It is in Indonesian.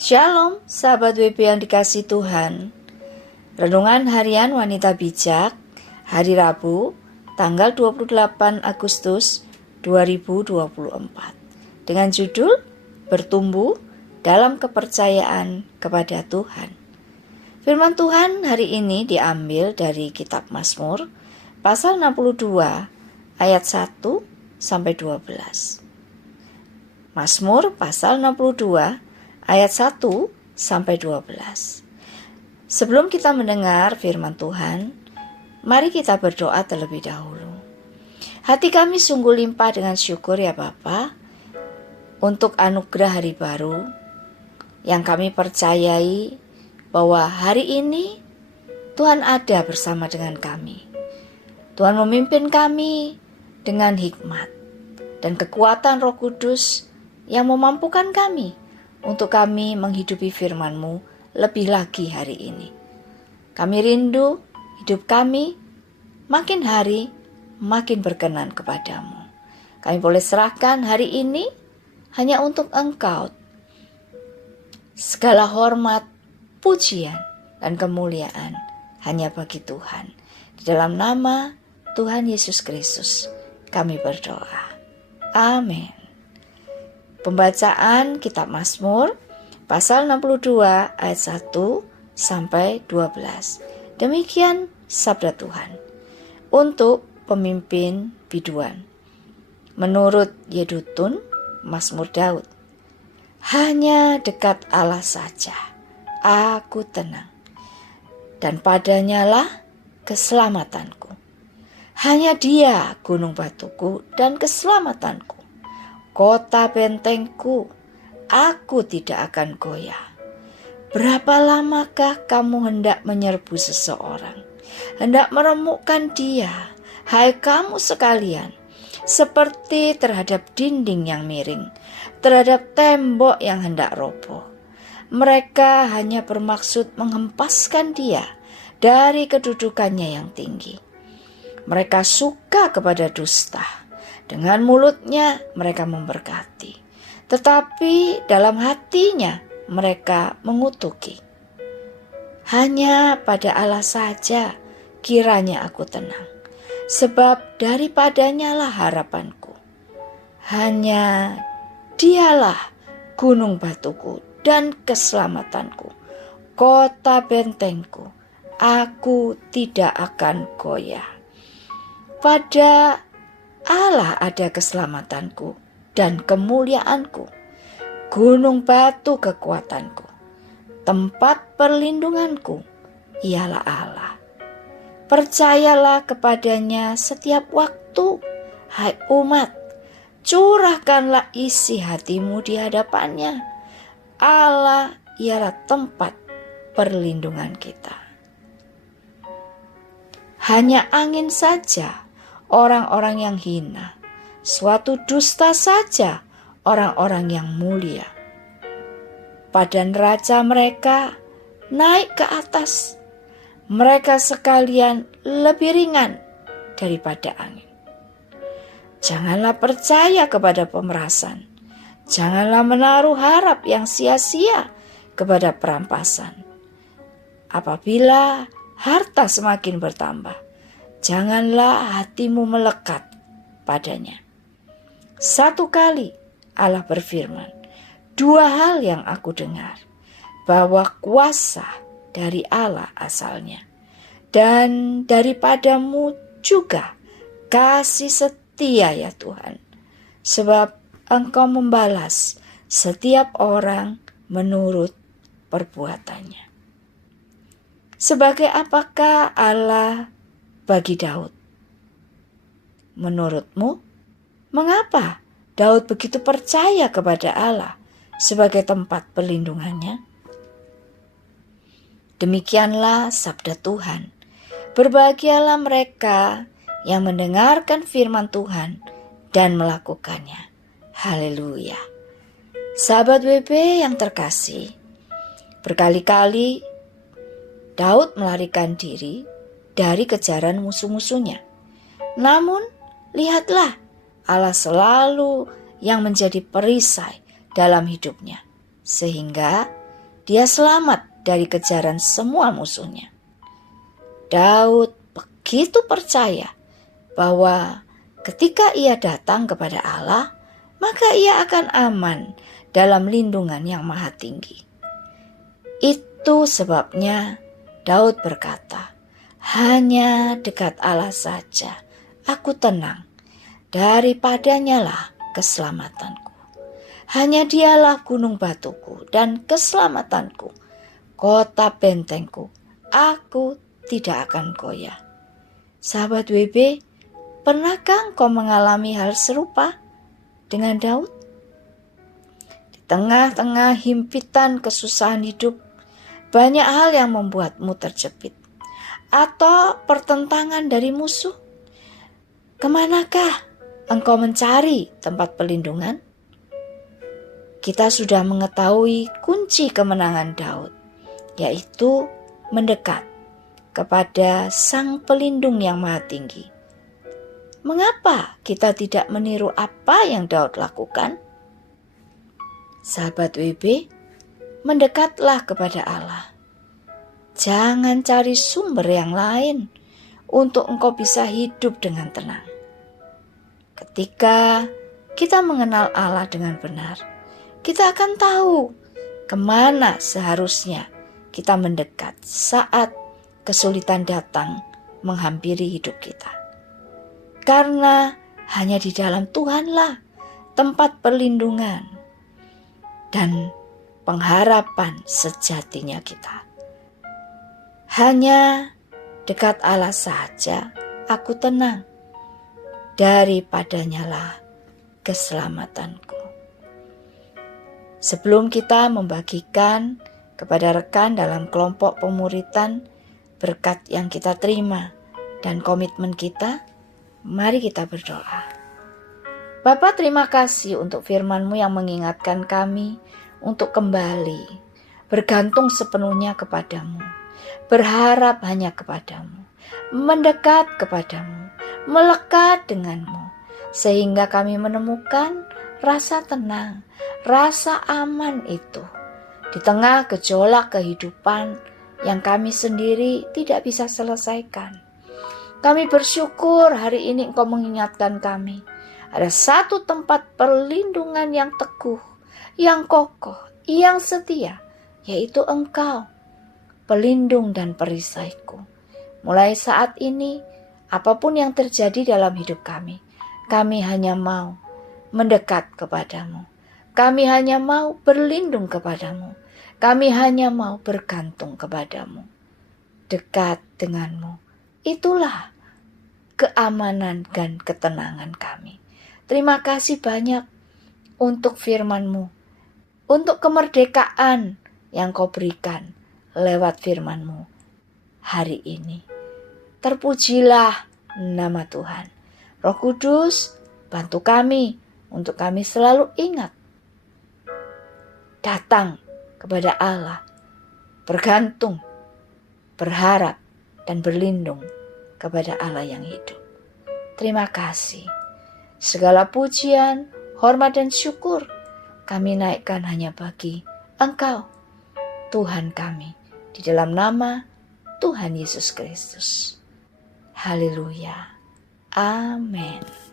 Shalom, sahabat WB yang dikasihi Tuhan. Renungan Harian Wanita Bijak, hari Rabu, tanggal 28 Agustus 2024. Dengan judul, Bertumbuh dalam Kepercayaan kepada Tuhan. Firman Tuhan hari ini diambil dari kitab Mazmur, pasal 62, ayat 1 sampai 12. Mazmur pasal 62, ayat 1 sampai 12. Sebelum kita mendengar firman Tuhan, mari kita berdoa terlebih dahulu. Hati kami sungguh limpah dengan syukur ya Bapa, untuk anugerah hari baru yang kami percayai bahwa hari ini Tuhan ada bersama dengan kami. Tuhan memimpin kami dengan hikmat dan kekuatan Roh Kudus yang memampukan kami untuk kami menghidupi firman-Mu lebih lagi hari ini. Kami rindu hidup kami makin hari makin berkenan kepadamu. Kami boleh serahkan hari ini hanya untuk Engkau. Segala hormat, pujian, dan kemuliaan hanya bagi Tuhan. Di dalam nama Tuhan Yesus Kristus kami berdoa. Amin. Pembacaan kitab Mazmur pasal 62 ayat 1 sampai 12. Demikian sabda Tuhan. Untuk pemimpin biduan. Menurut Yedutun, Mazmur Daud. Hanya dekat Allah saja aku tenang, dan padanyalah keselamatanku. Hanya Dia gunung batuku dan keselamatanku, kota bentengku, aku tidak akan goyah. Berapa lamakah kamu hendak menyerbu seseorang, hendak meremukkan dia, hai kamu sekalian, seperti terhadap dinding yang miring, terhadap tembok yang hendak roboh. Mereka hanya bermaksud menghempaskan dia dari kedudukannya yang tinggi. Mereka suka kepada dusta. Dengan mulutnya mereka memberkati, tetapi dalam hatinya mereka mengutuki. Hanya pada Allah saja kiranya aku tenang, sebab daripadanya lah harapanku. Hanya Dialah gunung batuku dan keselamatanku, kota bentengku, aku tidak akan goyah. Pada Allah ada keselamatanku dan kemuliaanku, gunung batu kekuatanku, tempat perlindunganku, ialah Allah. Percayalah kepadanya setiap waktu, hai umat, curahkanlah isi hatimu di hadapannya. Allah ialah tempat perlindungan kita. Hanya angin saja orang-orang yang hina, suatu dusta saja orang-orang yang mulia. Padan raja mereka naik ke atas, mereka sekalian lebih ringan daripada angin. Janganlah percaya kepada pemerasan, janganlah menaruh harap yang sia-sia kepada perampasan. Apabila harta semakin bertambah, janganlah hatimu melekat padanya. Satu kali Allah berfirman, dua hal yang aku dengar, bahwa kuasa dari Allah asalnya, dan daripadamu juga kasih setia ya Tuhan, sebab Engkau membalas setiap orang menurut perbuatannya. Sebagai apakah Allah bagi Daud? Menurutmu, mengapa Daud begitu percaya kepada Allah sebagai tempat perlindungannya? Demikianlah sabda Tuhan. Berbahagialah mereka yang mendengarkan firman Tuhan dan melakukannya. Haleluya. Sahabat WB yang terkasih, berkali-kali Daud melarikan diri dari kejaran musuh-musuhnya. Namun, lihatlah, Allah selalu yang menjadi perisai dalam hidupnya, sehingga dia selamat dari kejaran semua musuhnya. Daud begitu percaya bahwa ketika ia datang kepada Allah, maka ia akan aman dalam lindungan yang maha tinggi. Itu sebabnya Daud berkata, hanya dekat Allah saja aku tenang, daripadanya lah keselamatanku. Hanya dialah gunung batuku dan keselamatanku, kota bentengku, aku tidak akan goyah. Sahabat WB, pernahkah engkau mengalami hal serupa dengan Daud? Di tengah-tengah himpitan kesusahan hidup, banyak hal yang membuatmu terjepit. Atau pertentangan dari musuh. Kemanakah engkau mencari tempat pelindungan? Kita sudah mengetahui kunci kemenangan Daud, yaitu mendekat kepada Sang Pelindung yang Maha Tinggi. Mengapa kita tidak meniru apa yang Daud lakukan? Sahabat WB, mendekatlah kepada Allah. Jangan cari sumber yang lain untuk engkau bisa hidup dengan tenang. Ketika kita mengenal Allah dengan benar, kita akan tahu kemana seharusnya kita mendekat saat kesulitan datang menghampiri hidup kita. Karena hanya di dalam Tuhanlah tempat perlindungan dan pengharapan sejatinya kita. Hanya dekat Allah saja aku tenang, daripadanya lah keselamatanku. Sebelum kita membagikan kepada rekan dalam kelompok pemuritan berkat yang kita terima dan komitmen kita, mari kita berdoa. Bapa, terima kasih untuk firman-Mu yang mengingatkan kami untuk kembali bergantung sepenuhnya kepadamu, berharap hanya kepadamu, mendekat kepadamu, melekat denganmu, sehingga kami menemukan rasa tenang, rasa aman itu di tengah gejolak kehidupan yang kami sendiri tidak bisa selesaikan. Kami bersyukur hari ini Engkau mengingatkan kami, ada satu tempat perlindungan yang teguh, yang kokoh, yang setia, yaitu Engkau, pelindung dan perisaiku. Mulai saat ini, apapun yang terjadi dalam hidup kami hanya mau mendekat kepadamu. Kami hanya mau berlindung kepadamu. Kami hanya mau bergantung kepadamu. Dekat denganmu. Itulah keamanan dan ketenangan kami. Terima kasih banyak untuk firman-Mu, untuk kemerdekaan yang Kau berikan lewat firman-Mu hari ini. Terpujilah nama Tuhan. Roh Kudus, bantu kami untuk kami selalu ingat datang kepada Allah, bergantung, berharap, dan berlindung kepada Allah yang hidup. Terima kasih. Segala pujian, hormat, dan syukur kami naikkan hanya bagi Engkau, Tuhan kami, di dalam nama Tuhan Yesus Kristus. Haleluya. Amin.